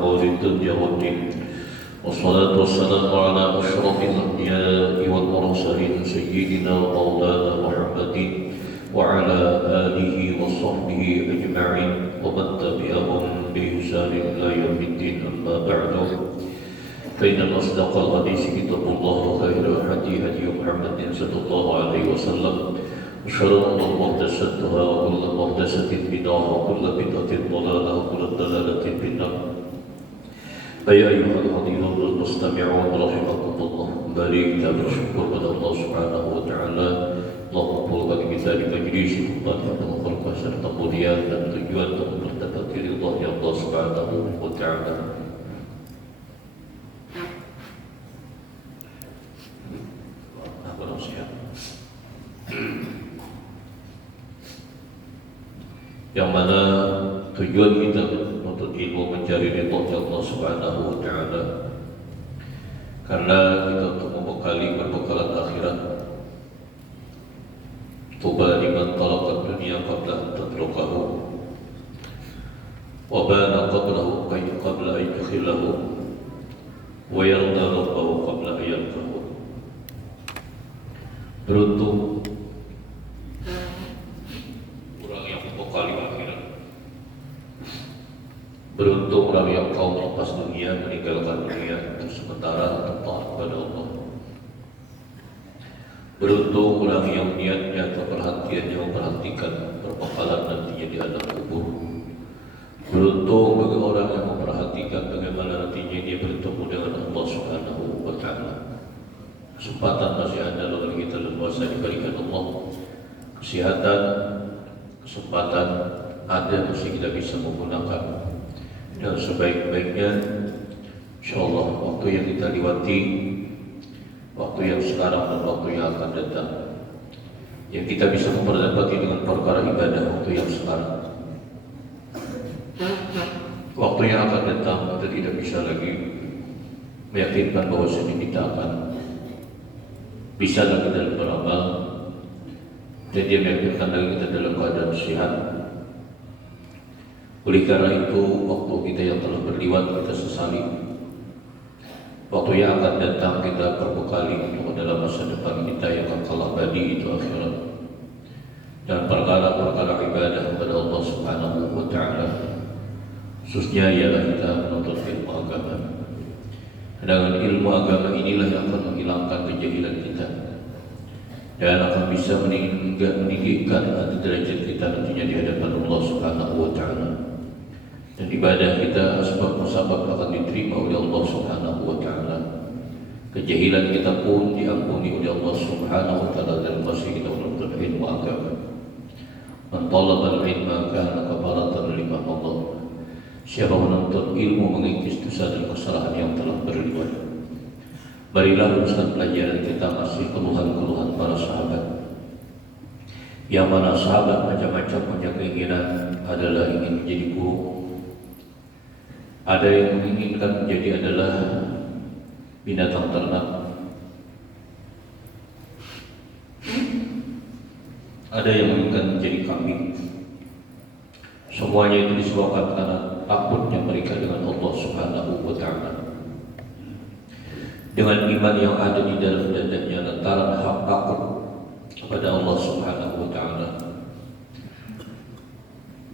مولد يوم الدين والصلاة والسلام على أشرف الأنبياء والمرسلين سيدنا ومولانا محمد وعلى آله وصحبه أجمعين ومن تبعهم بإحسان إلى يوم الدين. أما بعد فإن أصدق الحديث كتاب الله وخير الهدي هدي محمد صلى الله عليه وسلم وشر الأمور محدثاتها وكل محدثة بدعة وكل بدعة ضلالة وكل ضلالة في النار. فيا أيها الحاضرون المستمعون رحمكم الله، mari kita bersyukur pada Allah Subhanahu wa taala telah mengumpulkan kita di majlis tempat yang penuh berkah serta mulia dan tujuan untuk mendapati ridha Allah Subhanahu wa taala. Yang mana tujuan kita untuk ilmu mencari ridha Allah Subhanahu wa taala, karena kita untuk berbekalan akhirat. Tuba liman talaqat dunia qabla an tatrukahu wa bana qablahu qabla an yudkhilahu wa yarda rabbahu qabla an yalqahu. Beruntung orang yang membekali akhirat, beruntung orang yang kau lepas dunia, meninggalkan dunia sementara untuk taat kepada Allah. Beruntung orang yang niatnya atau perhatiannya memperhatikan perbekalan nantinya di alam kubur. Beruntung bagi orang yang memperhatikan bagaimana nantinya dia bertemu dengan Allah Subhanahu wa taala. Kesempatan masih ada bagi kita leluasa diberikan Allah. Kesehatan, kesempatan ada, masih kita bisa menggunakan. Dan sebaik-baiknya insyaallah waktu yang kita lewati, waktu yang sekarang dan waktu yang akan datang, yang kita bisa memperdapati dengan perkara ibadah waktu yang sekarang. Waktu yang akan datang kita tidak bisa lagi meyakinkan bahwa kita akan bisa lagi dalam beramal, dan dia meyakinkan lagi kita dalam keadaan sehat. Oleh karena itu, waktu kita yang telah berlewat kita sesali. Waktu yang akan datang kita berbekali dalam masa depan kita yang kekal abadi, itu akhirat. Dan perkara-perkara ibadah kepada Allah Subhanahu wa taala, khususnya ialah kita menuntut ilmu agama. Dengan ilmu agama inilah yang akan menghilangkan kejahilan kita dan akan bisa meninggikan derajat kita nantinya di hadapan Allah Subhanahu wa taala. Dan ibadah kita sebab-sebab akan diterima oleh Allah Subhanahu wa taala. Kejahilan kita pun diampuni oleh Allah Subhanahu wa taala dalam masa kita menuntut ilmu agama. Man talaba al-ilma kana kafaratan lima Allah. Siapa menuntut ilmu mengikis dosa dan kesalahan yang telah berlewat. Marilah lulusan pelajaran kita masih keluhan-keluhan para sahabat, yang mana sahabat macam-macam punya keinginan. Adalah ingin menjadi guru, ada yang menginginkan menjadi adalah binatang ternak, ada yang menginginkan menjadi kambing. Semuanya itu disebabkan karena takutnya mereka dengan Allah Subhanahu wa taala. Dengan iman yang ada di dalam dadanya lantaran hak takut kepada Allah Subhanahu wa taala.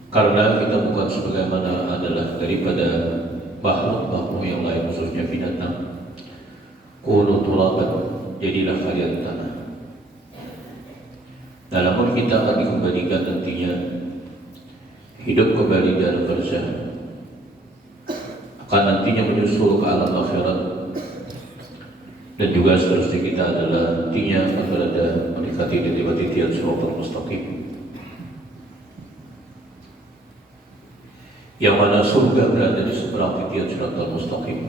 Karena kita bukan sebagaimana adalah daripada makhluk-makhluk yang lain, khususnya binatang. Kunu turaban, jadilah kalian tanah. Namun kita akan dikembalikan nantinya hidup kembali dalam barzakh, akan nantinya menyusul ke alam akhirat, dan juga seterusnya kita adalah nantinya akan berada mendekati titian siratal mustaqim, yang mana surga berada di seberang titian siratal mustaqim.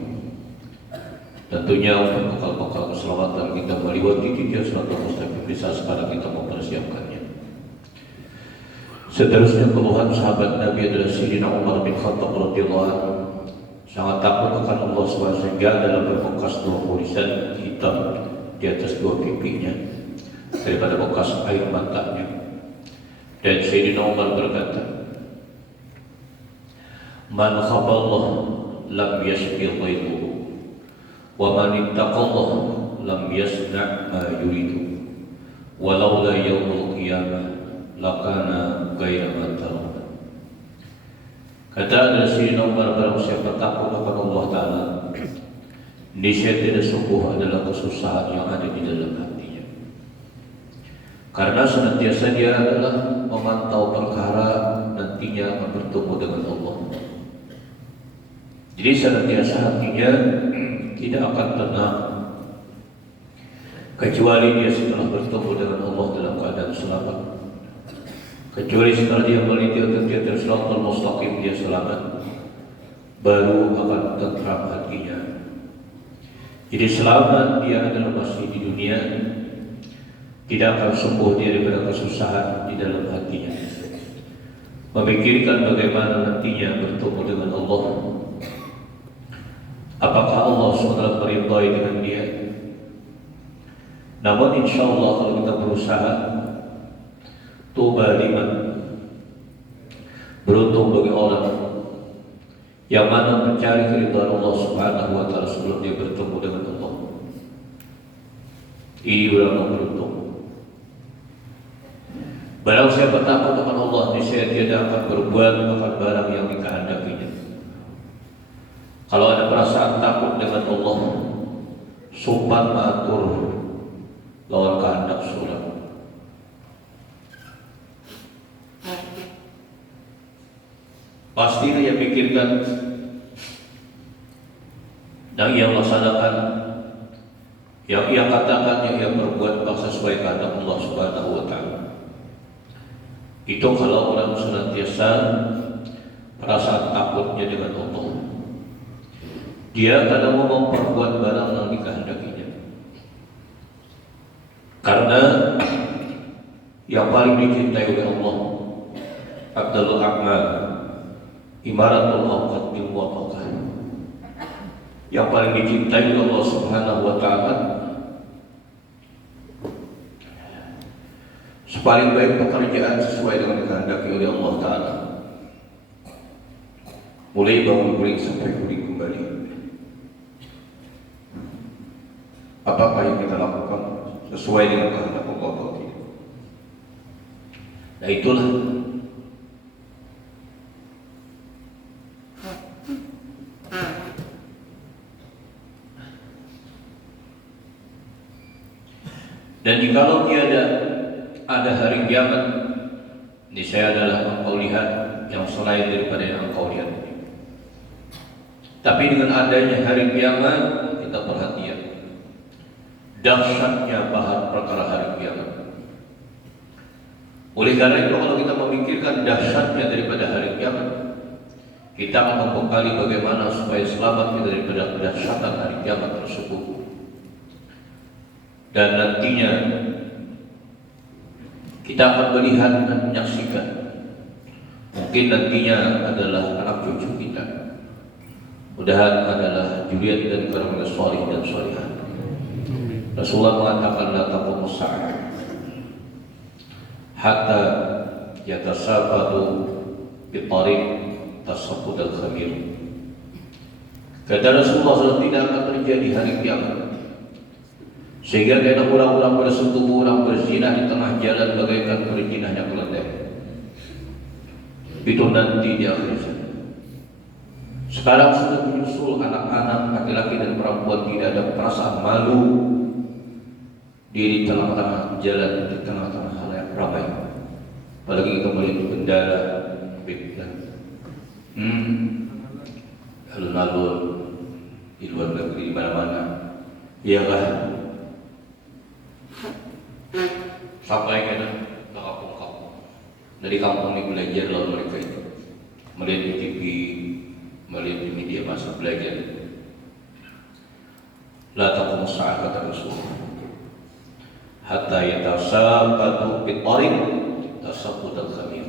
Tentunya untuk bekal-bekal keselamatan kita melewati titian siratal mustaqim bisa sekarang kita mempersiapkannya. Seterusnya keluhan sahabat Nabi adalah Sayyidina Umar bin Khattab radhiyallahu anhu, sangat takut akan Allah SWT sehingga dalam berbekas dua tulisan hitam di atas dua pipinya daripada bekas air matanya. Dan Sayyidina Umar berkata, Man khaballah lam yasbi ghairuhu wa man ittaqallah lam yasna' ma yuridu walau la yaumul qiyamah lakana ghaira ma tarawna. Kata dari Sayyidina Umar, barang siapa takut kepada Allah Ta'ala, niscaya tidak sungguh adalah kesusahan yang ada di dalam hatinya, karena senantiasa dia adalah memantau perkara nantinya akan bertemu dengan Allah. Jadi senantiasa hatinya tidak akan tenang kecuali dia setelah bertemu dengan Allah dalam keadaan selamat, kecuali setelah dia meliti di atas siratal mustaqim dia selamat, baru akan tentram hatinya. Jadi selama dia adalah masih di dunia, tidak akan sembuh dia daripada kesusahan di dalam hatinya, memikirkan bagaimana nantinya bertemu dengan Allah. Apakah Allah SWT meridai dengan dia? Namun insya Allah kalau kita berusaha, tuba liman, beruntung bagi orang yang mana mencari keridhaan Allah Subhanahu wa Ta'ala sebelum dia bertemu dengan Allah. Ini orang beruntung. Barang siapa takut akan Allah, niscaya dia tidak akan berbuat akan barang yang dikehendakinya. Kalau ada perasaan takut dengan Allah, sumpan mengatur lawan kehendak surat. Pasti dia pikirkan dan ia melaksanakan yang ia katakan, yang ia berbuat sesuai kehendak Allah Subhanahu wa Ta'ala. Itu kalau orang senantiasa perasaan takutnya dengan Allah, dia kadang mau memperbuat barang yang dikehendakinya. Karena yang paling dicintai oleh Allah, Abdul A'mal, imaratul awqat bil muwafaqah. Yang paling dicintai oleh Allah Subhanahu wa Ta'ala, sepaling baik pekerjaan sesuai dengan dikehendaki oleh Allah Ta'ala, mulai bangun guling sampai guling kembali. Apakah yang kita lakukan sesuai dengan kehendak Allah atau tidak? Nah itulah dan jikalau tiada ada hari kiamat, niscaya adalah engkau lihat yang selain daripada yang engkau lihat. Tapi dengan adanya hari kiamat, kita perhatian dahsyatnya bahar perkara hari kiamat. Oleh karena itu, kalau kita memikirkan dahsyatnya daripada hari kiamat, kita akan membekali bagaimana supaya selamat kita daripada kedahsyatan hari kiamat tersebut. Dan nantinya kita akan melihat dan menyaksikan, mungkin nantinya adalah anak cucu kita, mudah-mudahan adalah juriat dan karunia salih dan salihah. Rasulullah mengatakan la taqumu as-sa'ah hatta yatasafatu bi tariq tasaffud al-khamir. Kata Rasulullah, tidak akan terjadi hari kiamat sehingga ada orang-orang bersetubuh, orang berzina di tengah jalan bagaikan berzinahnya keledai. Itu nanti di akhir zaman. Sekarang sudah menyusul anak-anak laki-laki dan perempuan tidak ada perasaan malu di tengah-tengah jalan, di tengah-tengah halayak ramai. Apalagi kita melihat bendara, dan alun-alun di luar negeri, di mana-mana, iya kan? Sampai ke kampung-kampung. Dari kampung ini belajar lalu mereka itu melihat di TV, melihat di media massa, belajar. La taqumu as-sa'ah kata Rasulullah hatta yatasabatu bi tariq tasaffud al-khamir.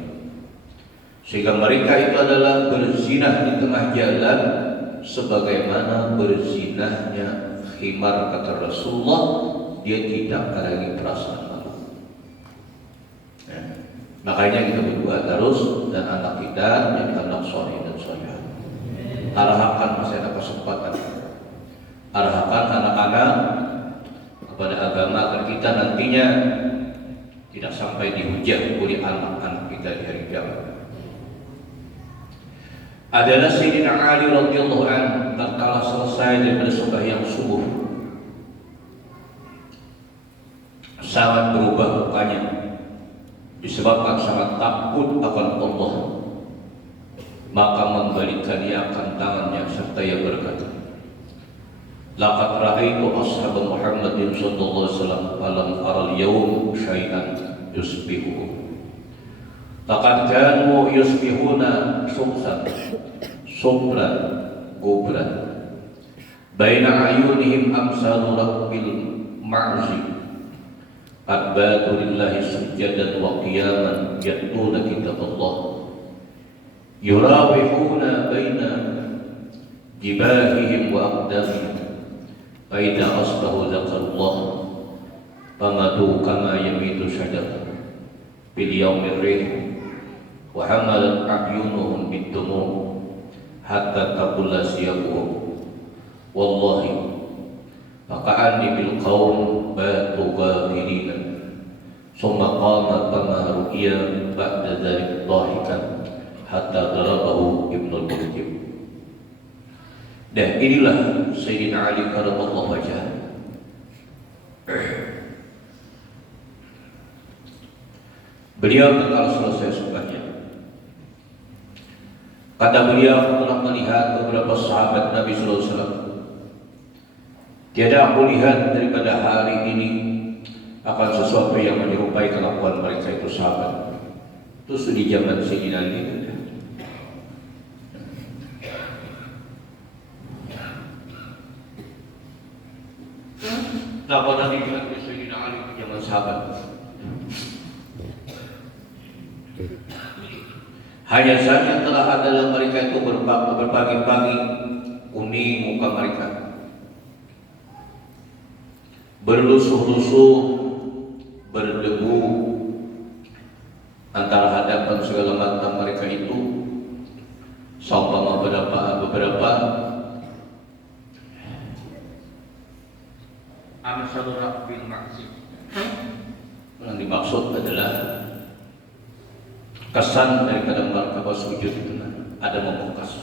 Sehingga mereka itu adalah berzinah di tengah jalan sebagaimana berzinahnya khimar kata Rasulullah, dia tidak ada lagi perasaan malu. Makanya kita berdoa terus dan anak kita menjadi anak soleh dan solehah. arahkan masih ada kesempatan, arahkan anak-anak kepada agama agar kita nantinya tidak sampai dihujat oleh anak-anak kita di hari kiamat. Adalah Sayyidina Ali radhiyallahu anhu tatkala selesai daripada sembahyang subuh sangat berubah mukanya disebabkan sangat takut akan Allah, maka membalikkan ia akan tangannya serta ia berkata, laqad ra'aitu ashab Muhammadin sallallahu alaihi wasallam falam aral yawm syai'an yusbihu. Laqad kanu yusbihuna subran gubran baina ayunihim amsalu rabbil ma'zi Abadu lillahi sujjadan wa qiyaman yatluna kitab Allah yurawihuna baina jibahihim wa aqdamihim fa idza asbahu zakarullah famadu kama yamitu syajar bil yawmir rih wa hamalat a'yunuhum bid-dumu' hatta taqulla siyabuhum wallahi faka'anni bil qawm batu ghafilina summa qama fama ru'ya ba'da dhalik dhahikan hatta darabahu Ibnul Muljim. Dan inilah Sayyidina Ali karramallahu wajhah. Beliau ketika selesai sembahyang, kata beliau telah melihat beberapa sahabat Nabi sallallahu alaihi wasallam. Tiada aku lihat daripada hari ini akan sesuatu yang menyerupai kelakuan mereka itu sahabat. Itu di zaman Sayyidina Ali. Kenapa Nabi bilang Sayyidina Ali di zaman sahabat? Hanya saja telah adalah mereka itu berpagi-pagi kuning muka mereka, berlusuh-lusuh, berdebu antara hadapan segala mata mereka itu, sampai beberapa amsalur rabbil ma'zi. Yang dimaksud adalah kesan daripada markabah sujud itu ada membekas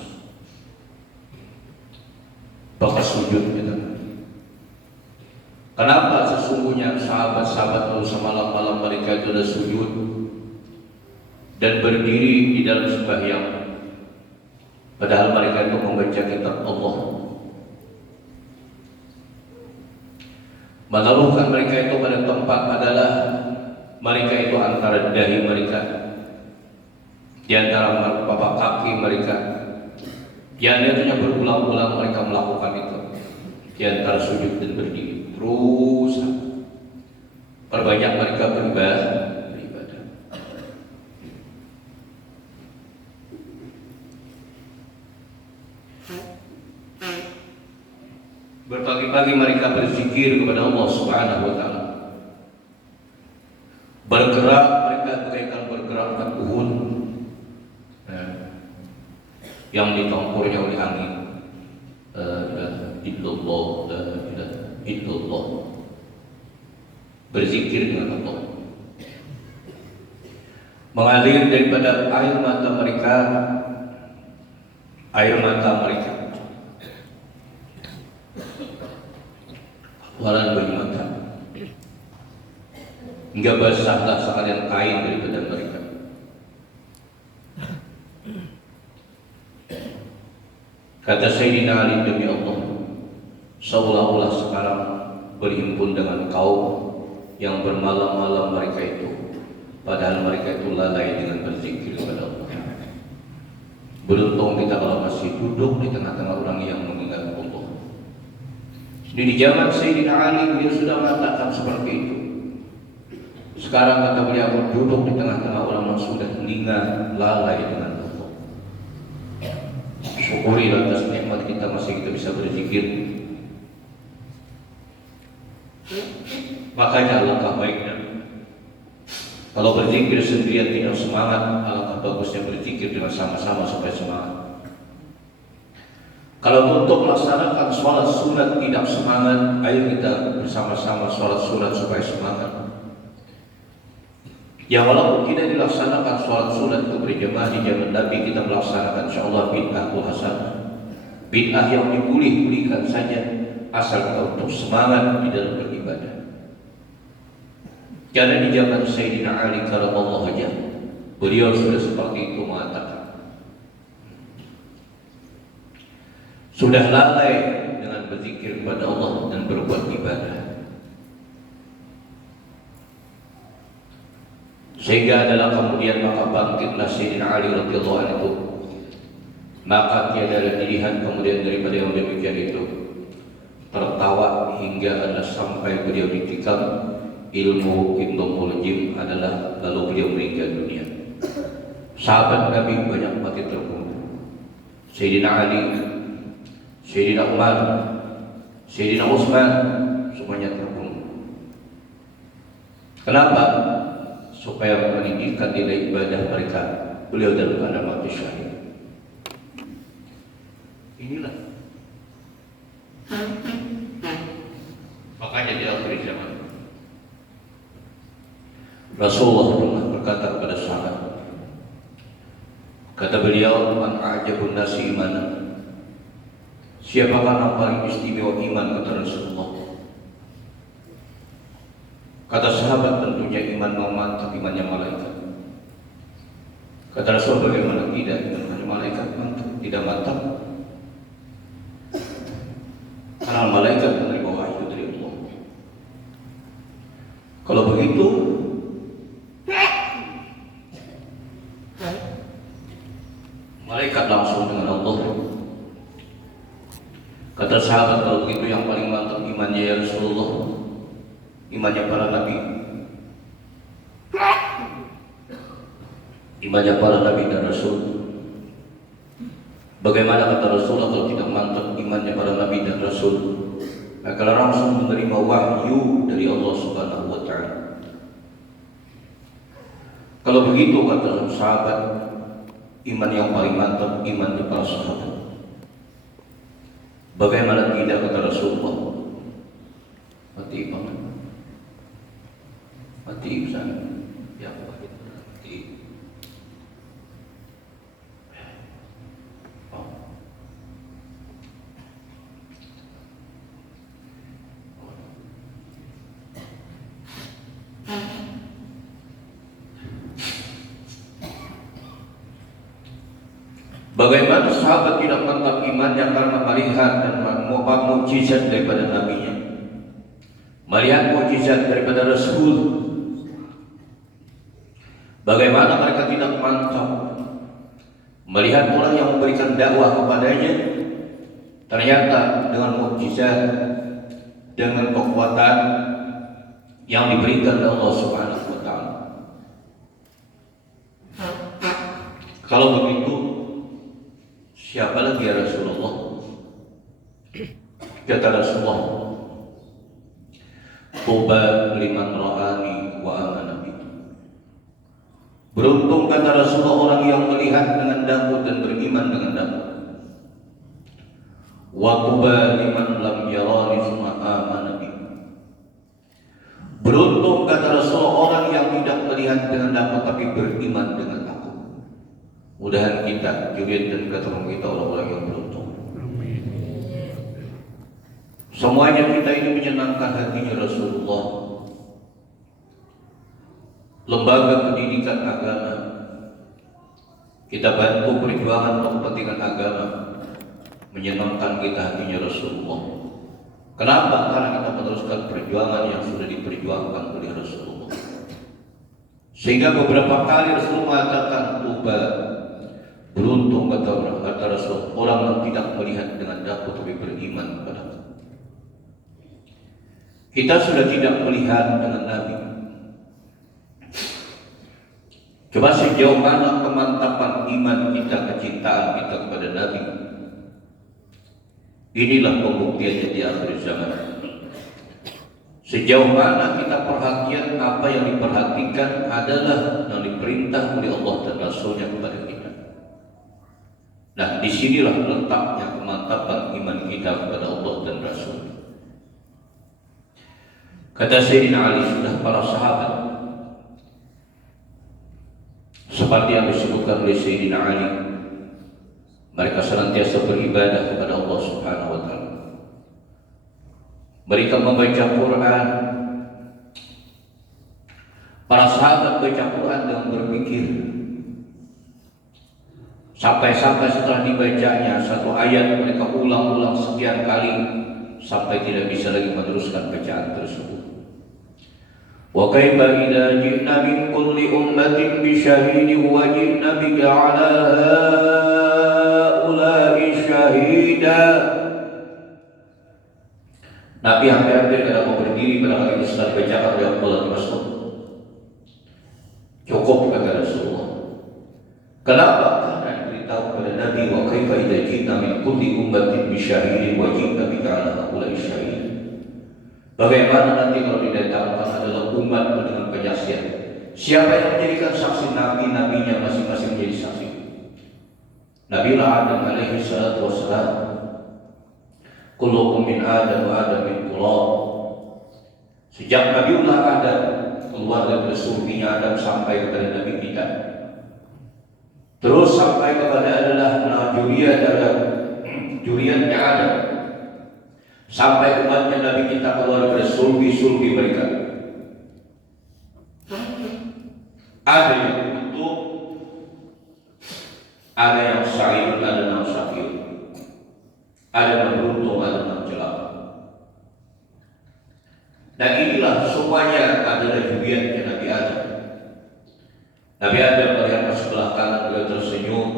sujud gitu. Kenapa sesungguhnya sahabat-sahabat lalu semalam-malam mereka itu sudah sujud dan berdiri di dalam sembahyang, padahal mereka itu membaca kitab Allah. Menaruhkan mereka itu pada tempat adalah mereka itu antara dahi mereka, di antara telapak kaki mereka, yang itu berulang-ulang mereka melakukan itu di antara sujud dan berdiri. Terus perbanyak mereka beribadah. Berpagi-pagi mereka berzikir kepada Allah Subhanahu wa taala. Bergerak mereka bagaikan bergerakkan Uhud yang ditampurnya oleh angin. Illallah. Berzikir dengan Allah. Mengalir daripada air mata mereka. Keluaran dari mata. Hingga basahlah sekalian kain daripada mereka. Kata Sayyidina Ali, demi Allah, seolah-olah sekarang berhimpun dengan kaum yang bermalam-malam mereka itu, padahal mereka itu lalai dengan berzikir kepada Allah. Beruntung kita kalau masih duduk di tengah-tengah orang yang mengingat Allah. Di zaman Sayyidina Ali beliau sudah mengatakan seperti itu. Sekarang kata beliau duduk di tengah-tengah orang yang sudah telinga lalai dengan Allah. Syukuri atas nikmat kita kita bisa berzikir. Makanya alangkah baiknya kalau berzikir sendirian tidak semangat, alangkah bagusnya berzikir dengan sama-sama supaya semangat. Kalau untuk melaksanakan sholat sunat tidak semangat, ayo kita bersama-sama sholat sunat supaya semangat. Ya walaupun tidak dilaksanakan sholat sunat itu berjamaah di zaman Nabi, kita melaksanakan insyaallah bid'ah hasanah, bid'ah yang dipulih-pulihkan saja, asal kita untuk semangat di dalam beribadah. Karena di zaman Sayyidina Ali karramallahu wajhah, beliau sudah seperti itu mengatakan, sudah lalai dengan berzikir kepada Allah dan berbuat ibadah, sehingga adalah kemudian maka bangkitlah Sayyidina Ali radhiyallahu anhu. Maka tiada dilihat kemudian daripada yang demikian itu tertawa hingga adalah sampai beliau ditikam ilmu Ibnul Jim adalah lalu beliau meninggal dunia. Sahabat Nabi banyak mati terbunuh. Sayyidina Ali, Sayyidina Umar, Sayyidina Utsman semuanya terbunuh. Kenapa? Supaya meninggikan nilai ibadah mereka. Beliau dalam keadaan mati syahid. Inilah. Makanya di akhir zaman Rasulullah pernah berkata kepada sahabat, kata beliau, man a'jabun nasi imanan, siapakah yang paling istimewa iman, kata Rasulullah. Kata sahabat, tentunya iman memantap imannya malaikat. Kata Rasul, bagaimana tidak imannya malaikat mantap, tidak mantap? Karena malaikat menerima wahyu dari Allah. Kalau begitu, malaikat langsung dengan Allah. Kata sahabat, kalau begitu yang paling mantap imannya ya Rasulullah, imannya para nabi, imannya para nabi dan rasul. Bagaimana kata Rasulullah kalau tidak mantap imannya para nabi dan rasul? Maka langsung menerima wahyu dari Allah Subhanahu wa taala. Kalau begitu kata sahabat, iman yang paling mantap iman di para sahabat. Bagaimana tidak kata Rasulullah? Mati iman, mati iman, ya mati. Bagaimana sahabat tidak mantap imannya karena melihat dan mukjizat daripada nabinya, melihat mukjizat daripada Rasul. Bagaimana mereka tidak mantap melihat orang yang memberikan dakwah kepadanya ternyata dengan mukjizat, dengan kekuatan yang diberikan oleh Allah Subhanahu wa taala. Kalau begitu, siapa lagi ya Rasulullah? Kata Rasulullah, tuba liman ra'ani wa amana bi. Beruntung kata Rasulullah orang yang melihat dengan daku dan beriman dengan daku. Wa tuba liman lam yarani summa amana bi. Beruntung kata Rasulullah orang yang tidak melihat dengan daku tapi beriman dengan aku. Mudahan kita, Julian dan keturunan kita orang-orang yang beruntung. Semuanya kita ini menyenangkan hatinya Rasulullah. Lembaga pendidikan agama, kita bantu perjuangan untuk kepentingan agama, menyenangkan kita hatinya Rasulullah. Kenapa? Karena kita meneruskan perjuangan yang sudah diperjuangkan oleh Rasulullah. Sehingga beberapa kali Rasulullah mengatakan, tuba, beruntung kata Rasul orang yang tidak melihat dengan daku tapi beriman kepada Allah. Kita sudah tidak melihat dengan Nabi. Coba sejauh mana kemantapan iman kita, kecintaan kita kepada Nabi. Inilah pembuktiannya di akhir zaman. Sejauh mana kita perhatian apa yang diperhatikan adalah yang diperintah oleh Allah dan Rasulnya kepada kita. Nah, disinilah letaknya kemantapan iman kita kepada Allah dan Rasul. Kata Sayyidina Ali, sudah para sahabat seperti yang disebutkan oleh Sayyidina Ali, mereka senantiasa beribadah kepada Allah Subhanahu wa Ta'ala. Mereka membaca Quran. Para sahabat baca Quran dan berpikir, sampai-sampai setelah dibacanya satu ayat mereka ulang-ulang sekian kali sampai tidak bisa lagi meneruskan bacaan tersebut. Wa kaifa idza ji'na min kulli ummatin bi syahidin wa ji'na bika 'ala haula'i syahida. Nabi hampir-hampir tidak mau berdiri pada kali itu setelah dibacakan oleh Abdullah bin Mas'ud. Cukup kata Rasulullah. Kenapa? Karena diberitahu kepada Nabi, wa kaifa idza ji'na min kulli ummatin bi syahidin wa ji'na bika 'ala haula'i syahida. Bagaimana nanti kalau didatangkan adalah umat dengan penyaksian? Siapa yang menjadikan saksi? Nabi-nabinya masing-masing menjadi saksi. Nabiullah Adam alaihi salatu wassalam, kullukum min Adam wa Adam min turab. Sejak Nabiullah Adam keluar dari sulbinya Adam sampai kepada Nabi kita, terus sampai kepada adalah juriatnya Adam, sampai umatnya Nabi kita keluar dari sulbi-sulbi mereka. Ada yang beruntung, ada yang sa'id, ada yang syakir, ada yang beruntung, ada yang celaka. Dan inilah semuanya adalah juriatnya Nabi Adam. Nabi Adam melihat ke sebelah kanan beliau tersenyum,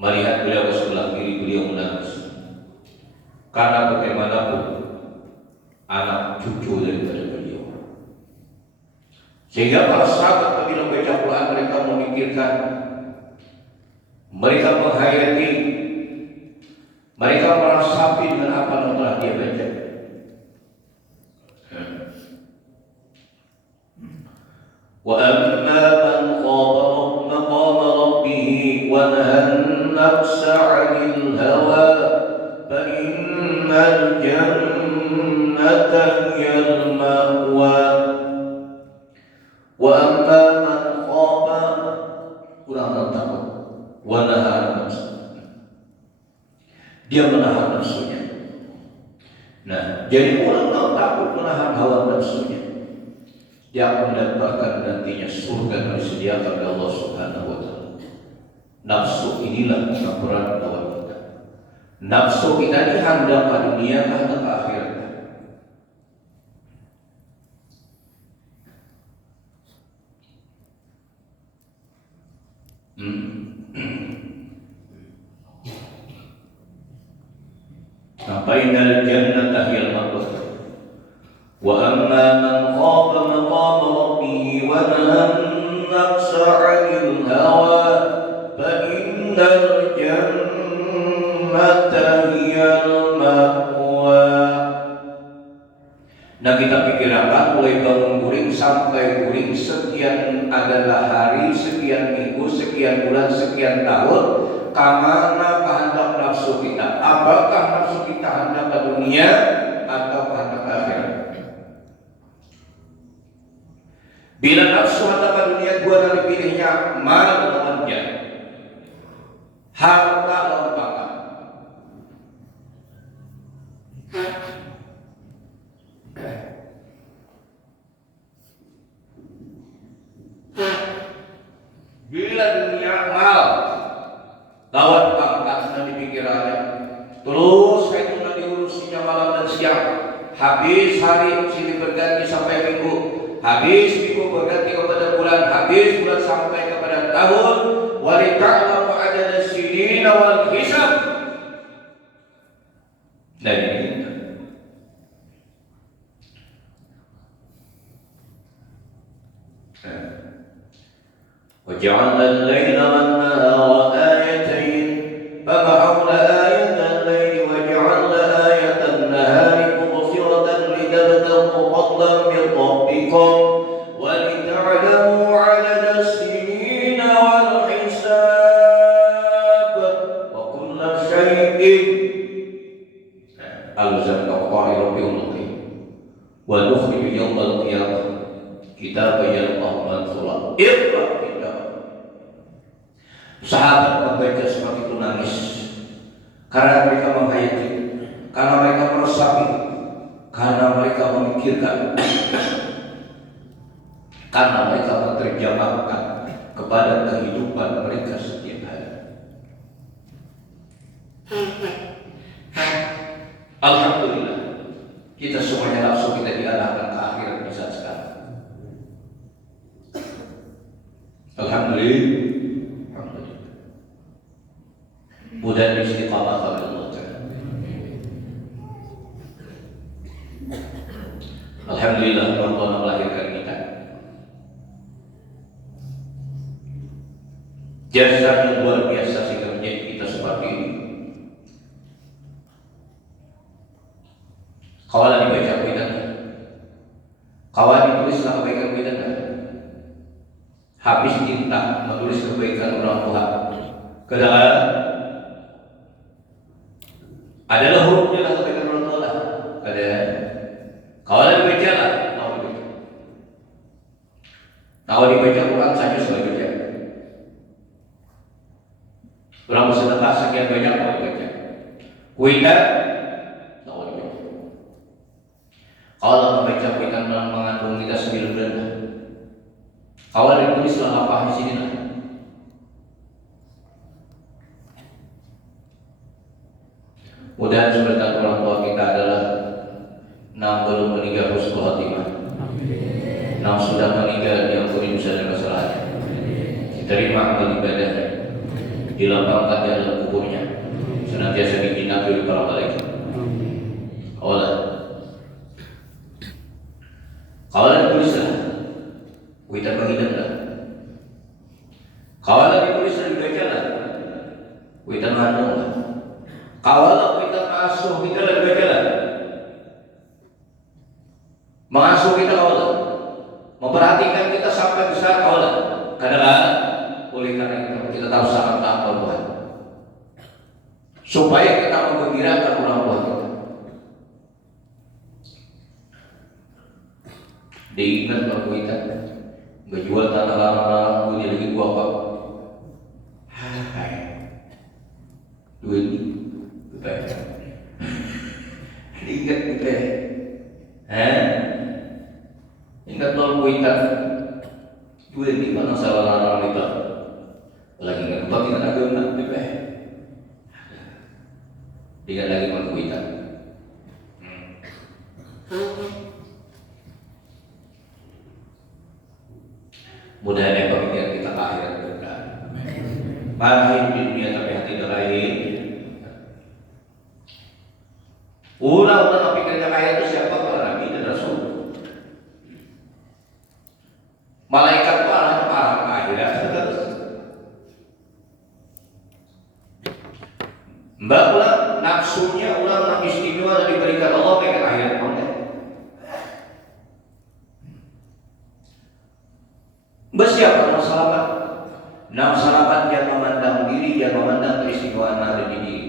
melihat beliau ke sebelah kiri beliau menangis. Karena bagaimanapun anak cucu daripada beliau. Sehingga para sahabat ketika membaca Quran mereka memikirkan, mereka menghayati, mereka merasapi dengan apa yang telah dia baca. Wa amma man khafa maqama rabbih wa nahan nafsa 'anil hawa fa innal jannata hiyal ma'wa. Wa amma man khafa, kurang takut, wa nahan nafsa, dia menahan nafsunya. Nah, jadi orang yang takut menahan hawa nafsunya, dia akan mendapatkan nantinya surga yang disediakan oleh Allah Subhanahu wa Ta'ala. Nafsu inilah yang berat lawan kita. Nafsu kita ini hendak ke dunia, hendak ke akhirat. Fainal jannata hiyal ma'wa. Wa amma man khafa maqama rabbih wa nahan nafsa 'anil hawa fa innal jannata hiyal ma'wa. Nah, kita pikirkan mulai bangun guring sampai guring sekian adalah hari, sekian minggu, sekian bulan, sekian tahun. Kamana kehendak nafsu kita? Apakah nafsu kita hendak ke dunia atau hendak ke akhirat? Bila nafsu hendak ke dunia, dua dari pilihnya, mal lawan jah, harta lawan pangkat. Bila dunia mal lawan pangkat nanti pikirannya, terus itu nanti urusinya malam dan siang. Habis hari silih berganti sampai minggu, habis minggu berganti kepada bulan, habis bulan sampai kepada tahun. Walita'lamu adada sinina wal hisab. Dan ini وجعلنا الليل والنهار آيتين فمحونا آية الليل وجعلنا آية النهار مبصرة لتبتغوا فضلا من ربكم ولتعلموا عدد السنين والحساب. alzamna ta'ira bi unuqi wa nukhriju yawmal qiyamah kitaban yalqahu manshura iqra kitab. Sahabat membaca surat itu nangis karena mereka menghayati, karena mereka meresapi, karena mereka memikirkan, karena mereka menerjemahkan kepada kehidupan mereka setiap hari. Alhamdulillah, kita semuanya langsung kita diarahkan ke akhirat di saat sekarang. Alhamdulillah. Mudah istiqamah kepada Allah Ta'ala. Alhamdulillah, Allah Ta'ala melahirkan kita. Jasa yang luar biasa sehingga menjadi kita seperti ini. Kawalan dibaca kebaikan, kawalan ditulislah kebaikan kita. Habis cinta menulis kebaikan orang tua. Kedua adalah hurufnya lah kebaikan orang tua lah. Kedua kawalan dibaca lah, tahu dibaca Quran saja sudah baca. Orang bersedekah sekian banyak tahu dibaca. Kuitan tahu dibaca. Kalau membaca kuitan mengandung kita 9 bulan. Awal ditulislah apa di sini lah. Mudah sebentar orang tua kita adalah 6 belum meninggal husnul khatimah. 6 sudah meninggal diampuni dosa dan kesalahannya. Diterima amal ibadahnya, dilapangkan dalam kuburnya, senantiasa dijinakui oleh para malaikat. Kawalan ditulislah, kita menghidanglah. Kawalan ditulislah dibacalah, kita mengandunglah. Kawalan kita mengasuh kita dibacalah. Mengasuh kita kawalan, memperhatikan kita sampai besar kawalan. Kadang-kadang oleh karena kita tahu sangat apa Tuhan, supaya kita menggembirakan orang tua kita. Diingat kalau kita berjual tanah larang-larang punya lagi gua apa? Hai, duit kita. Diingat kita, ingat kalau kita duit di mana salah larang kita lagi nggak dapat kita agama kita. Ingat lagi kalau kita. Mudah-mudahan pemikiran kita ke akhirat berkah. Bahagia di dunia tapi hati lain. Ulang-ulang pikiran ke akhirat itu siapa? Para nabi dan rasul. Malaikat para ke akhirat. Mbak ulang nafsunya ulang istimewa diberikan Allah ke akhirat. Bersiap masyarakat. Masyarakat yang memandang diri, yang memandang keistimewaan ada di diri.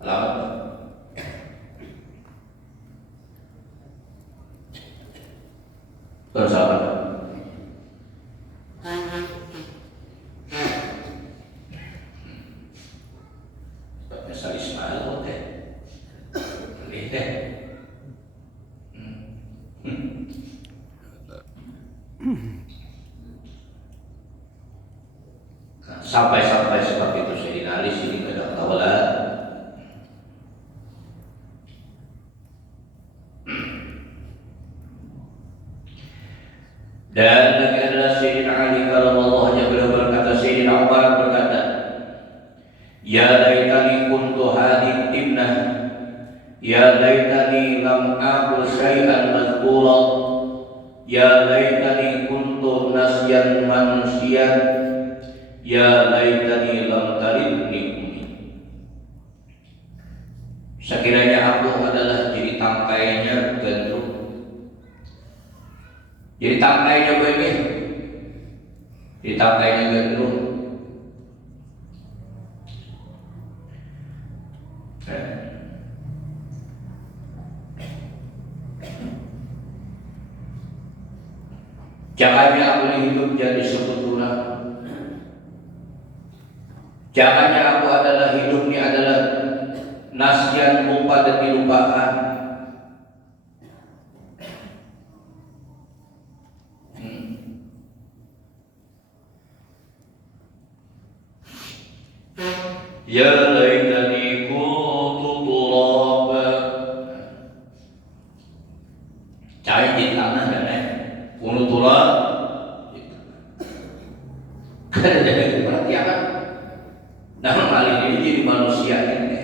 Alamat. Bersahabat. Misal Ismail, oke. Lihat. Sampai seperti itu Sayyidina Ali sini tidak tahu lah. Dan lagi adalah Sayyidina Ali kalau Allah beliau berkata, Sayyidina Umar berkata, ya laitani kuntu hadid ibnah, ya laitani lam aqul syai'an mazkura, ya laitani kuntu nasyan manusian, ya laitani lam talidni ummi. Sekiranya aku adalah jadi tangkainya gandum, jadi tangkainya begini, jadi tangkainya gandum. Jangannya aku hidup jadi sekutu. Jangannya aku adalah hidup ini adalah nasian lupa dan dilupakan. Ya laitani kuntu turaba. Cahaya di tanah dan kuntu turab. Karena jadi perhatian. Nah kali ini jadi manusia ini.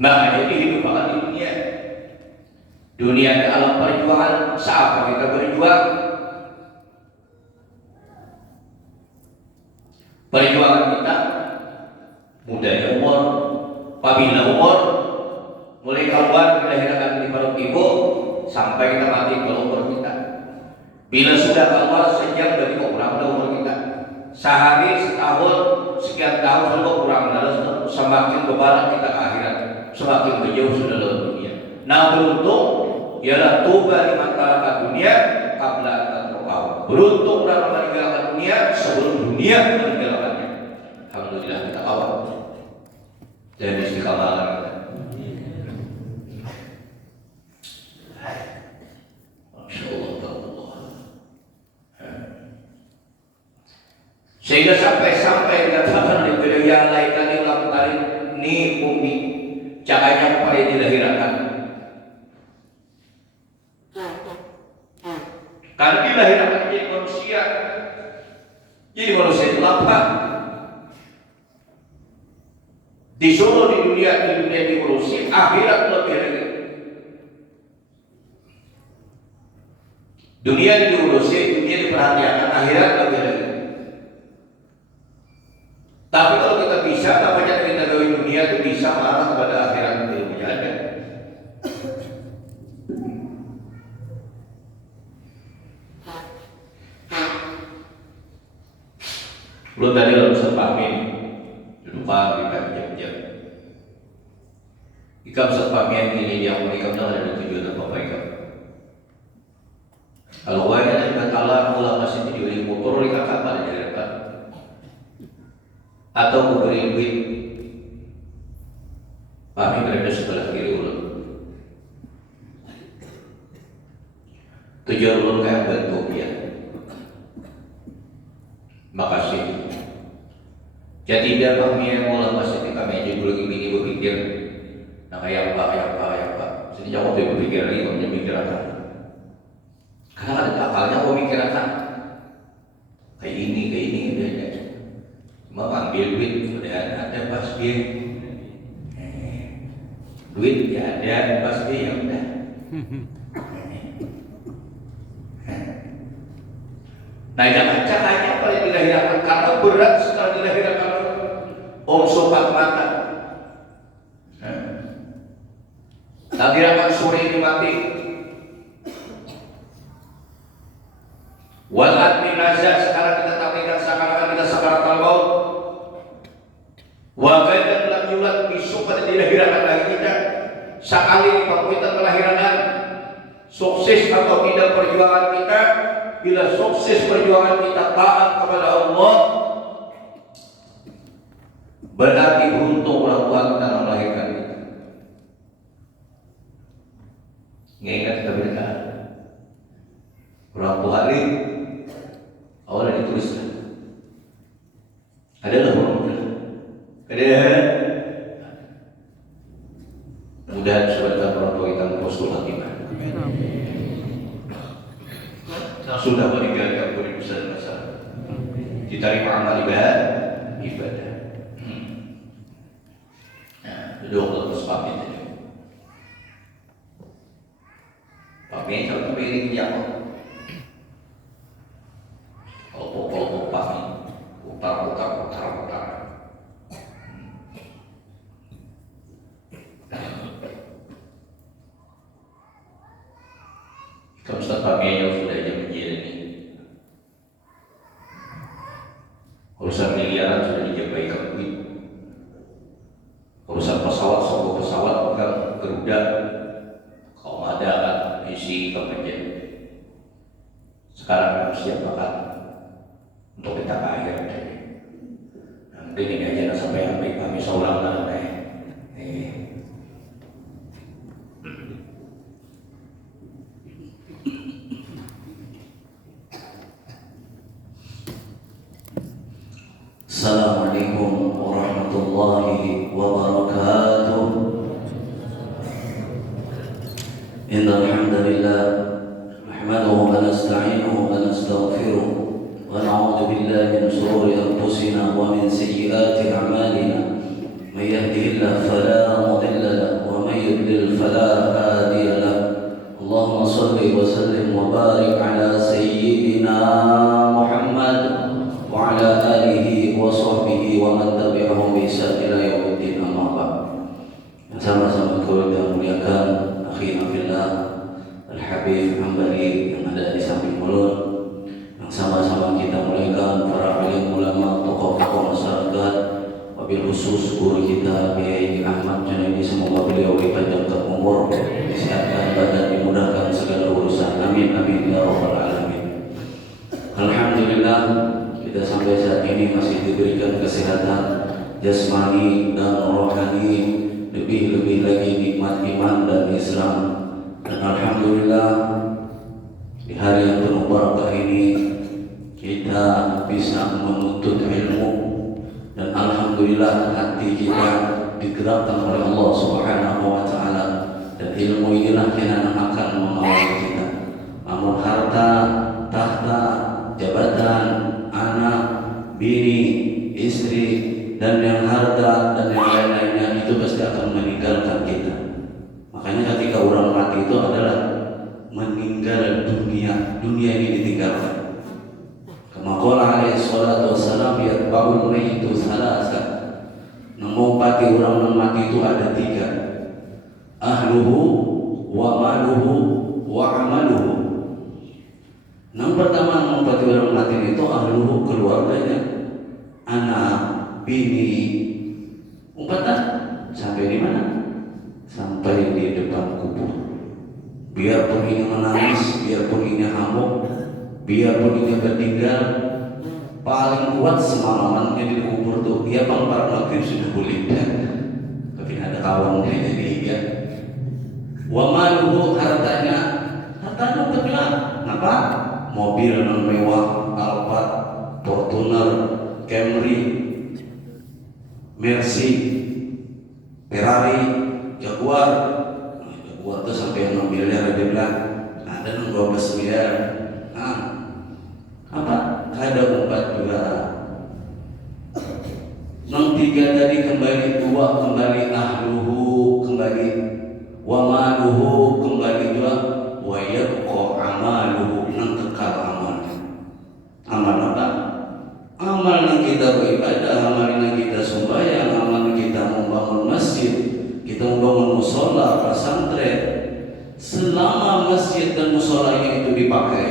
Nah jadi hidup akan di dunia. Dunia di alam perjuangan. Siapa kita berjuang? Perjuangan kita mudanya umur, apabila umur mulai keluar dilahirkan di perut ibu sampai kita mati ke umur kita. Bila sudah keluar sejam dari kurang umur kita, sehari, setahun, sekian tahun sudah kurang, lalu semakin berbarak kita ke akhirat, semakin berjauh sudah dalam dunia. Nah beruntung ialah tuba di masyarakat dunia kabla terkau. Beruntung orang meninggalkan dunia sebelum dunia meninggalkannya. Alhamdulillah kita awal dan istiqamah kita. Sehingga sampai dikatakan di beliau yang lain tadi ulang tadi ni bumi cahaya pada dilahirkan. Karena dilahirkan jadi manusia. Jadi manusia itu apa? Disuruh di dunia diurusi, akhirat lebih lagi. Dunia diurusi, dunia diperhatikan, akhirat lebih lagi. Tapi kalau kita bisa, namanya kita gawe dunia itu bisa marah kepada akhirat ilmunya ada. Belum tadi lalu sepahami lupa kita jam-jam. Ikam sepahami ini yang mereka ada tujuan apa ikam? Kalau wajah dengan Allah mula masih dijual motor di kakak di depan, atau memberi duit, kami berada sebelah kiri ulang. Tujuan ulang kayak bentuk dia. Makasih. Jadi dia kami yang mula masih di kami aja dulu ini berpikir, nah kayak apa. Jadi jawab dia berpikir ini, kamu mikir apa? Karena ada akalnya kau mikir apa? Kayak ini aja. Cuma ambil duit, udah ada pas dia. Duit ya ada pas dia ya udah. Nah jangan cahaya pada dilahirkan karena berat sekali dilahirkan sopat mata. Dilahirkan sore ini mati. Walat min nazar sekarang kita tampilkan seakan-akan kita sakaratul maut. Wa gadan lam yulad besok pada dilahirkan lagi kita. Sekali kita kelahiran sukses atau tidak perjuangan kita. Bila sukses perjuangan kita taat kepada Allah, berarti beruntung orang tua kita melahirkan kita. Ingat kita berkata orang tua ini awalnya dituliskan adalah orang muda. Mudah sebentar orang tua kita husnul khatimah. Sudah meninggalkan budi besar besar. Diterima amal ibadah. Nah, duduk terus pamit aja. Pamit kalau pilih yang kalau pamit, putar. Kalau Ustaz pamitnya sudah aja menjadi urusan miliaran sudah dijabaikan duit. Urusan pesawat, sebuah pesawat bukan Garuda. Kalau ada kan isi kemenjen. إن الحمد لله نحمده ونستعينه ونستغفره ونعوذ بالله من شرور أنفسنا ومن سيئات أعمالنا من يهده الله فلا مضل له ومن يضلل فلا هادي له اللهم صل وسلم وبارك على سيدنا محمد وعلى آله وصحبه ومن تبعهم بإحسان إلى يوم الدين أما بعد. Sama-sama kita muliakan akhina fillah Al-Habib Hambali yang ada di samping mulut, yang sama-sama kita muliakan para alim ulama, tokoh-tokoh masyarakat, wabil khusus guru kita Kiai Ahmad Junaidi, semoga beliau dipanjangkan umur, disehatkan badan, dimudahkan segala urusan. Amin amin ya rabbal alamin. Alhamdulillah kita sampai saat ini masih diberikan kesehatan jasmani dan rohani, lebih-lebih lagi nikmat iman dan Islam. Dan alhamdulillah di hari yang penuh barakah ini kita bisa menuntut ilmu, dan alhamdulillah hati kita digerakkan oleh Allah Subhanahu wa taala, dan ilmu inilah yang akan mengawal kita. Namun harta, tahta, jabatan, anak, bini, istri, dan yang harta dan yang lain-lainnya itu pasti akan meninggalkan kita. Makanya ketika orang mati itu adalah meninggal dunia, dunia ini ditinggalkan. Kama qala alaihi salatu wassalam, yatba'ul mayyitu thalatha. Mengobati orang yang mati itu ada tiga: ahluhu wa maluhu wa amaluhu. Yang pertama mengobati orang mati itu ahluhu, keluarganya, anak, bini, umpatan sampai di mana? Sampai di depan kubur. Biarpun ini menangis, biarpun ini hamuk, biarpun ini bertinggal, paling kuat semalamannya di kubur tuh. Dia bang para maghrib sudah boleh, tapi ada kawan jadi dia. Wa maluhu, hartanya bergerak. Kenapa? Mobil non mewah, Alphard, Fortuner, Camry, Mercy, Ferrari, Jaguar. Jaguar itu sampai 6 miliar dia bilang. Ada 12 miliar. Apa? Ada 4 juga. 3 tadi kembali, 2 kembali, ahluhu kembali, wa maluhu kembali, 2 wa yabqa amaluhu, nang kekal amalnya. Amal apa? Amal yang kita beribadah, amal yang kita sembahyang, amal yang kita membangun masjid, kita membangun musola, pesantren. Selama masjid dan musolanya itu dipakai,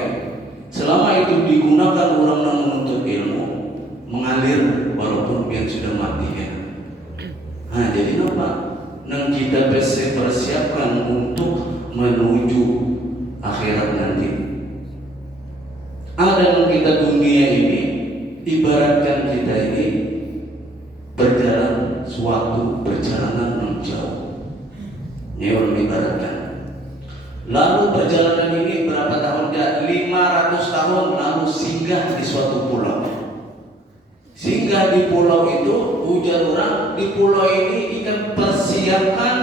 selama itu digunakan orang yang menuntut ilmu, mengalir walaupun dia sudah mati ya. Nah jadi apa? Yang kita persiapkan untuk menuju akhirat nanti. Ada yang kita dunia ini, ibaratkan kita ini berjalan suatu perjalanan yang jauh. Ini orang ibaratkan. Lalu perjalanan ini berapa tahun? 500 tahun lalu singgah di suatu pulau. Singgah di pulau itu, ujar orang, di pulau ini kita persiapkan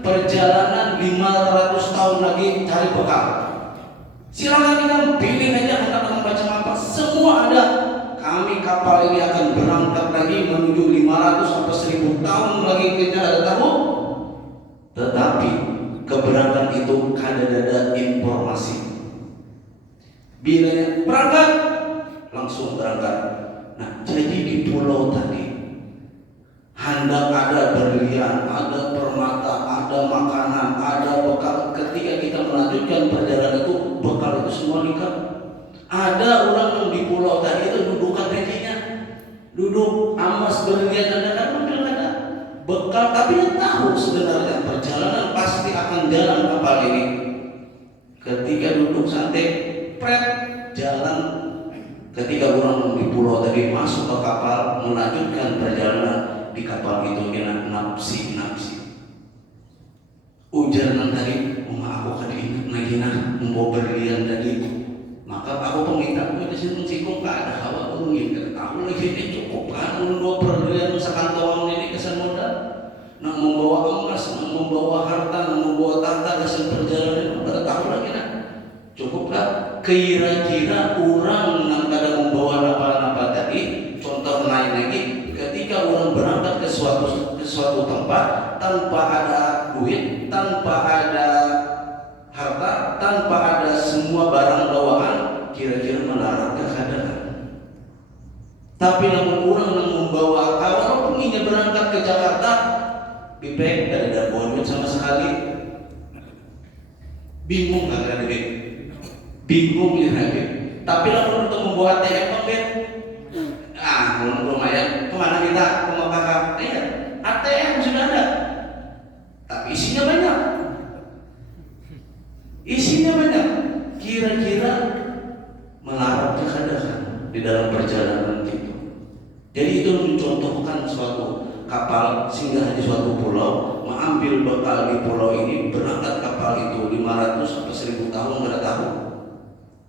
perjalanan 500 tahun lagi cari bekal. Silakan kita pilih aja katakan macam apa, semua ada. Kami kapal ini akan berangkat lagi menuju 500 atau 1000 tahun lagi, kita ada tahu. Tetapi keberangkatan itu kadang-kadang informasi. Bila berangkat, langsung berangkat. Nah, jadi di pulau tadi hendak ada berlian, ada permata, ada makanan, ada bekal. Ketika kita melanjutkan perjalanan itu, bekal itu semua lengkap. Ada orang yang di pulau tadi itu duduk kakinya, duduk amas berlian, ada bekal, tapi yang tahu sebenarnya perjalanan pasti akan jalan kapal ini. Ketika duduk santai, pret jalan. Ketika orang di pulau tadi masuk ke kapal, melanjutkan perjalanan di kapal itu, dengan nafsi. Ujar tadi, aku kan ingat lagi mau berlian tadi. Maka aku peminta aku di sini gak ada hawa ingin aku lagi ini cukup kan membawa berlian sekantong ini kesan modal, nak membawa emas, nak membawa harta, nak membawa tahta kesan perjalanan. Cukuplah kira-kira orang yang kada membawa napa-napa tadi. Contoh lain lagi, ketika orang berangkat ke suatu tempat tanpa ada duit, tanpa ada harta, tanpa ada semua barang bawaan, kira-kira melarat keadaan. Tapi namun orang yang membawa, walaupun ingin berangkat ke Jakarta, bipek tidak ada duit sama sekali, bingung nggak ada duit, bingung ya lagi. Tapi namun untuk membawa ATM kan, lumayan. Kemana kita? Ke kakak? Iya, ATM sudah ada, tapi isinya banyak. Isinya banyak. Kira-kira melarat keadaan di dalam perjalanan itu. Jadi itu mencontohkan suatu kapal singgah di suatu pulau, mengambil bekal di pulau ini, berangkat kapal itu 500 sampai 1000 tahun nggak tahu.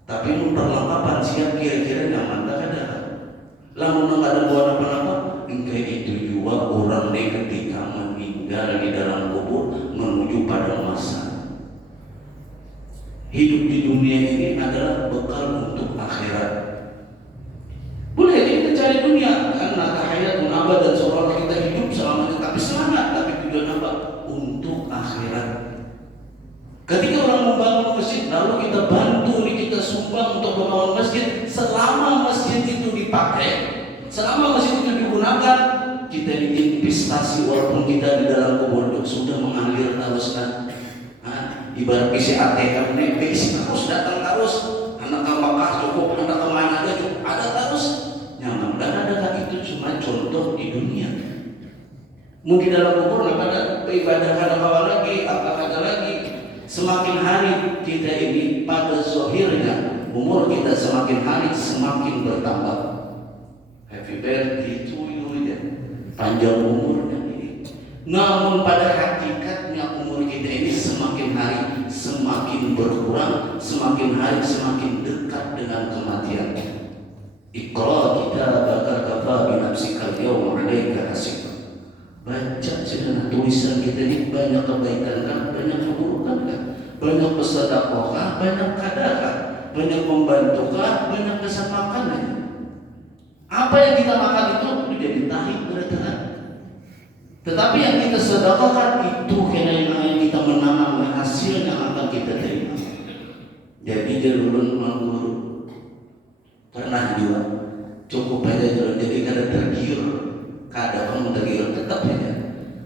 Tapi perlengkapan siap kira-kira nyaman keadaan. Lamun nggak ada buat apa-apa, engkau itu juga orang yang ketika meninggal di dalam kubur menuju pada masa hidup di dunia ini adalah bekal untuk akhirat. Boleh kita cari dunia karena tahayatun abad dan seolah kita hidup selamanya, tapi semangat, tapi tujuan apa? Untuk akhirat. Ketika orang membangun masjid, lalu kita bantu, kita sumbang untuk membangun masjid. Selama masjid itu dipakai, selama masjid itu digunakan, kita investasi walaupun kita di dalam kubur sudah mengalir terus kan. Ibarat isi ATM ini isi terus, datang terus, anak ke Makkah cukup, anak ke mana aja cukup, ada terus nyaman. Dan adakah itu cuma contoh di dunia? Mungkin dalam kubur ada peribadahan apa lagi, apa kata lagi. Semakin hari kita ini pada zahirnya umur kita semakin hari semakin bertambah. Happy birthday to you ya. Panjang umurnya ini. Namun pada hakikatnya umur kita ini semakin hari semakin berkurang, semakin hari semakin dekat dengan kematian. Iqra kitabaka kafa bi nafsika al-yawma 'alaika hasib. Baca saja tulisan kita ini, banyak kebaikan kan, banyak keburukan kan, banyak bersedekah kan, banyak kadar, banyak membantu kan, banyak kesamakan kan. Apa yang kita makan itu jadi tahi beratakan. Tetapi yang kita sedekahkan itu yang kita menanam hasil yang akan kita terima. Jadi jalurun mengguru pernah juga cukup aja jalan, jadi kada tergiur, kada kamu tergiur tetap aja.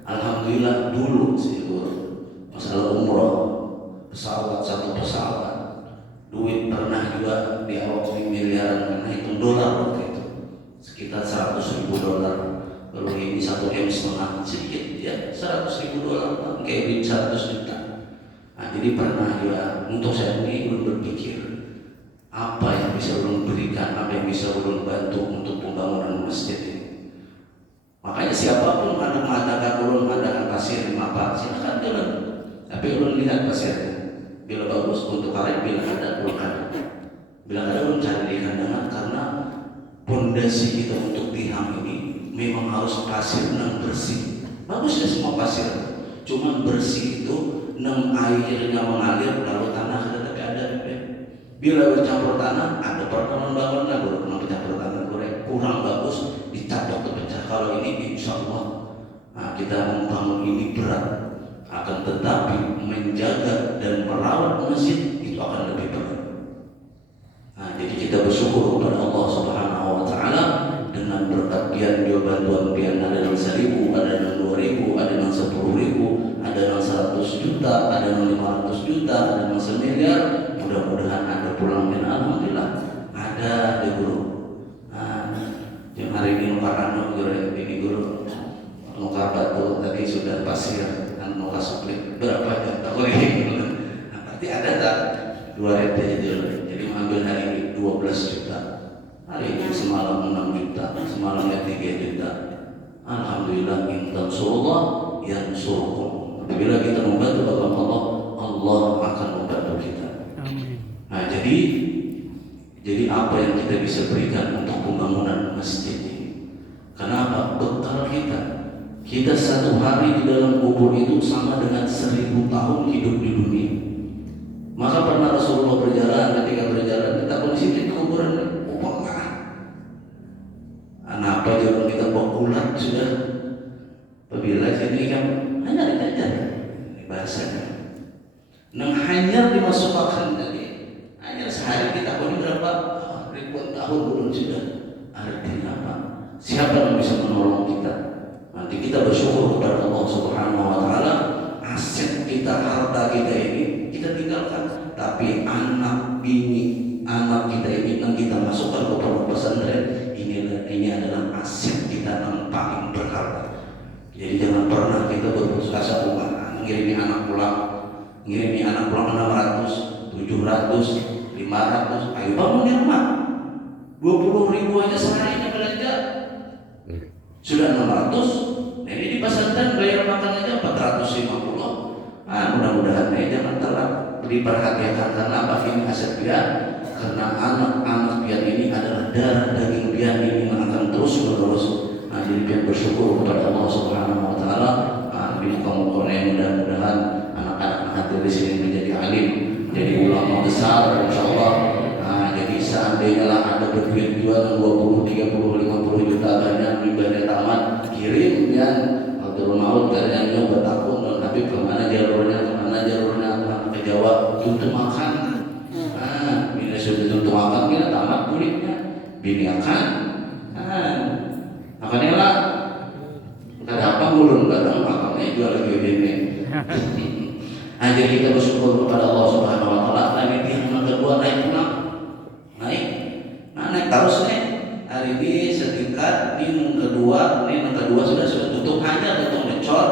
Alhamdulillah dulu sih masalah umroh, pesawat satu pesawat, duit pernah juga di awal miliaran, karena itu dolar waktu itu sekitar 100.000 dolar. Kalau ini 1,5 M sedikit ya, 100.000 dolar kayak di 100 juta. Nah, jadi pernah juga untuk saya ini belum berpikir apa yang bisa ulun berikan, apa yang bisa ulun bantu untuk pembangunan masjid ini. Makanya siapapun ada mengadakan ulun mengadakan pasir apa silakan jalan. Tapi ulun lihat pasirnya, bila bagus untuk kalian, bila ada ulun ada. Bila ada ulun cari di kandangan, karena pondasi kita untuk tiham ini memang harus pasir yang bersih. Bagus ya semua pasir, cuma bersih itu nem airnya mengalir lalu tanah ada tapi ada. Bila bercampur tanah ada perkembangan bangunan, kalau bercampur tanah kurang bagus dicatok terpecah. Kalau ini insya Allah kita membangun ini berat, akan tetapi menjaga dan merawat masjid itu akan lebih berat. Jadi kita bersyukur kepada Allah Subhanahu Wa Taala dengan berkat pian dia bantuan pian, ada yang 1.000, ada yang 2.000, ada yang 10.000, ada yang 100 juta, ada yang 500 juta, ada yang 1 miliar. Mudah-mudahan ada pulang dan alhamdulillah ada di guru. Yang hari ini nukaran ini guru nukar batu tadi sudah pasir dan nukar suplik berapa ya? Tahu ini? Berarti ada tak 2 RT jadi mengambil hari ini 12 juta. Hari ini semalam 6 juta, semalamnya 3 juta. Alhamdulillah intan surullah yang suruh. Apabila kita membantu agama Allah, Allah akan membantu kita. Nah, jadi apa yang kita bisa berikan untuk pembangunan masjid ini? Kenapa? Bekal kita satu hari di dalam kubur itu sama dengan 1000 tahun hidup di dunia. Maka pernah Rasulullah berjalan, ketika berjalan kita kondisi itu kuburan, apa jawaban kita bokulat sudah. Apabila sini kan hanya dijajar, ini bahasanya. Nang hanya dimasukkan tadi, hanya sehari kita pun berapa ribuan tahun belum sudah. Artinya apa? Siapa yang bisa menolong kita? Nanti kita bersyukur kepada Allah Subhanahu Wa Taala. Aset kita, harta kita ini kita tinggalkan, tapi anak bini, anak kita ini yang kita masukkan ke pondok pesantren, ini adalah aset kita yang paling berharga. Jadi jangan pernah kita berputus asa ngirimi anak pulang 600, 700, 500, ayo bangun di rumah 20.000 aja seharinya belanja sudah 600. Nah ini di pesantren bayar makan aja 450. Mudah-mudahan jangan telat diperhatikan. Karena apa? Ini aset pian, karena anak-anak pian ini adalah darah daging pian ini yang akan terus menerus. Jadi pian bersyukur kepada Allah Subhanahu Wa Taala. Di muka-muka mudah-mudahan anak-anak hadir di sini menjadi alim, menjadi ulama besar, insyaallah. Jadi seandainya lah ada berduit jual 20, 30, 50 juta banyak ibadah tamat kirim ya Abdul Maut katanya buat aku non Habib kemana jalurnya ke Jawa untuk makan. Bila sudah untuk makan kita tamat kulitnya bini akan makannya lah ada apa ngulun kadang makannya jual lagi bini. Jadi kita bersyukur kepada Allah Subhanahu Wa Taala. Nabi yang kedua naik terus nih. Hari ini setingkat ini yang kedua sudah tutup hanya tutup mencor.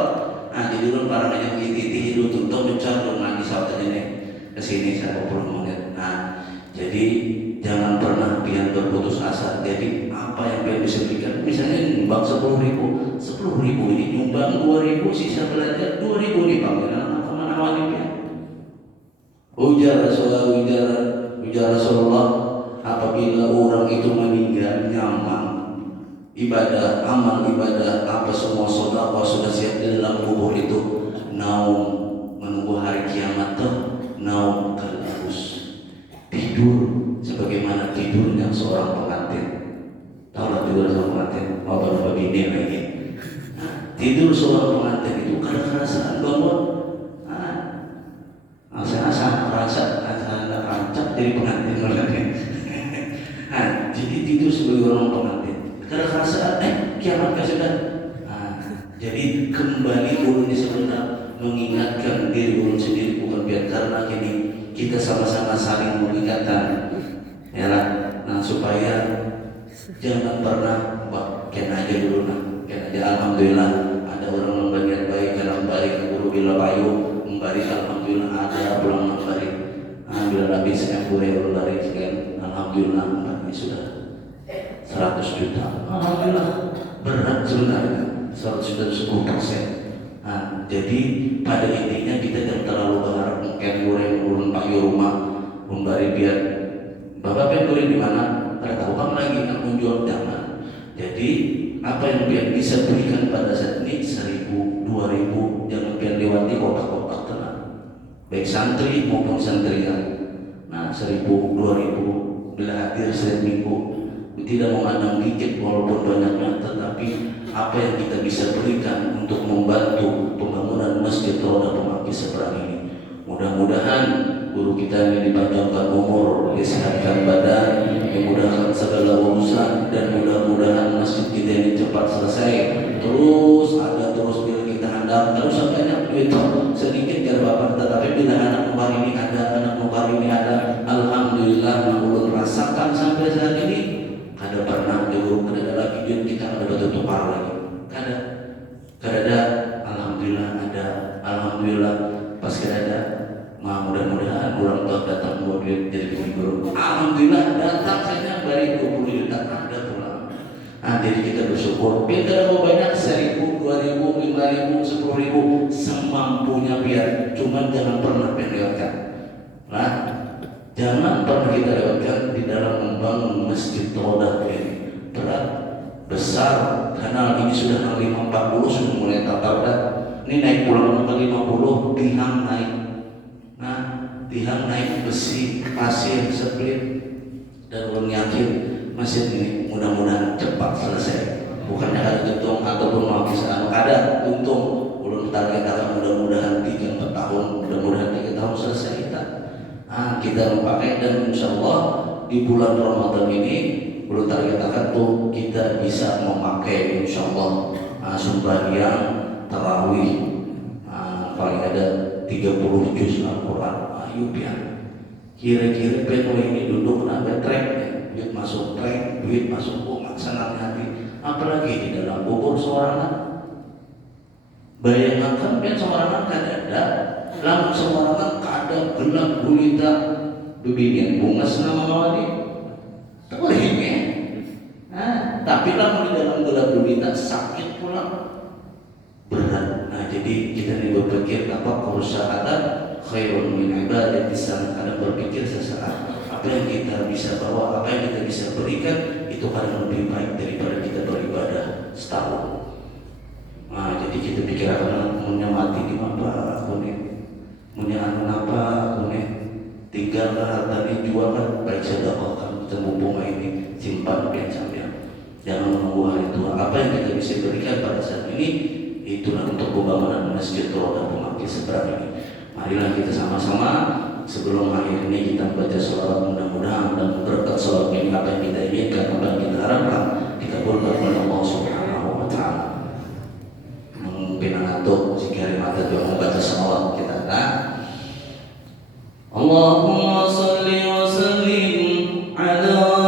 Jadi dulu para yang titi itu tutup mencor dengan disau tadi nih kesini 10 menit. Jadi jangan pernah pian berputus asa. Jadi apa yang pian bisa berikan, misalnya nyumbang 10.000 ini nyumbang 2.000 sisa belanja 2.000 nih bang. Kemana wajib ya? Ujar Rasulullah, apabila orang itu meninggal nyaman ibadah, amal ibadah, apa semua sedekah sudah siap di dalam kubur itu, menunggu hari kiamat naum kalabus, tidur sebagaimana tidurnya seorang pengantin. Tahulah tidur seorang pengantin, mau baru bini lagi. Tidur seorang pengantin itu kerasaan bangun. Saya rasa rancak dari pengantin lagi. Jadi tidur sebagai orang pengantin. Karena kerasaan kiamat sudah. Jadi kembali ulun sebentar mengingatkan diri ulun sendiri, bukan biar karena ini kita sama-sama saling mengingatkan, ya lah. Supaya jangan pernah kena aja dulu alhamdulillah ada orang membagian baik dalam baik guru bila payu membari alhamdulillah ada pulang membari. Bila Nabi saya boleh berlari sekian, alhamdulillah ini sudah 100 juta. Alhamdulillah berat sebenarnya 100 juta 10%. Jadi pada intinya kita jangan terlalu berharap mungkin urun payu rumah membari biar bapak pengen di mana ada tahu kan lagi yang menjual jangan. Jadi apa yang biar bisa berikan pada saat ini 1.000, 2.000, jangan biar lewati kotak-kotak tenang. Baik santri maupun santrian. 1.000, 2.000 bila hadir setiap minggu, tidak memandang dikit walaupun banyaknya, tetapi apa yang kita bisa berikan untuk membantu pembangunan Masjid Roda Pemangki Seberang ini. Mudah-mudahan guru kita ini dipanjangkan umur, disehatkan badan, dimudahkan segala urusan, dan mudah-mudahan masjid kita ini cepat selesai. Terus bila kita hendak terus banyak duit sedikit biar bapak, tetapi bila anak kembar ini ada, alhamdulillah ulun rasakan sampai saat ini kada pernah dulu kada lagi duit kita ada batu tukar lagi kada alhamdulillah pas kada ada. Mudah-mudahan orang tua datang buat duit jadi guru. Alhamdulillah datang saja dari 20 juta ada pulang. Jadi kita bersyukur. Kita mau banyak 1.000, 2.000, 5.000, 10.000 semampunya biar. Cuman jangan pernah lewatkan. Jangan pernah kita lewatkan di dalam membangun Masjid Roda ini. Berat, besar. Karena ini sudah 540 sudah mulai tata. Ini naik pulang ke 50 tihang naik. besi, pasir, split, dan ulun yakin masjid ini mudah-mudahan cepat selesai. Bukannya ada untung ataupun mau kisah ada untung. Ulun target akan mudah-mudahan 3-4 tahun, mudah-mudahan 3 tahun selesai kita memakai, dan insya Allah di bulan Ramadan ini ulun target akan tuh kita bisa memakai insya Allah sembahyang tarawih paling ada 30 juz Al-Quran. Ayo biar kira-kira pengen ini duduk ada trek, duit masuk trek, duit masuk umat senang hati, apalagi di dalam kubur seorang. Bayangkan kan seorang kan ada langsung seorang kada gelap gulita bebinian bunga senama mawadi bolehnya. Tapi lalu di dalam gelap gulita sakit pula berat. Jadi kita ini berpikir apa kerusakan khairun min ibadati sana, kadang berpikir sesaat apa yang kita bisa bawa, apa yang kita bisa berikan itu kadang lebih baik daripada kita beribadah setahun. Jadi kita pikir akan punya mati gimana aku nih, punya anu apa aku nih, tinggal tadi jual kan baik sedekahkan temu bunga ini simpan biasanya. Jangan menunggu hari tua. Apa yang kita bisa berikan pada saat ini itulah untuk pembangunan masjid Roda Pemaki seberang ini. Marilah kita sama-sama sebelum akhir ini kita baca sholawat, mudah-mudahan dan berkat sholawat ini apa yang kita inginkan, apa yang kita harapkan dikabulkan oleh Allah Subhanahu wa Ta'ala. Mengantuk jika mata juga membaca sholawat kita. Allahumma salli wa sallim ala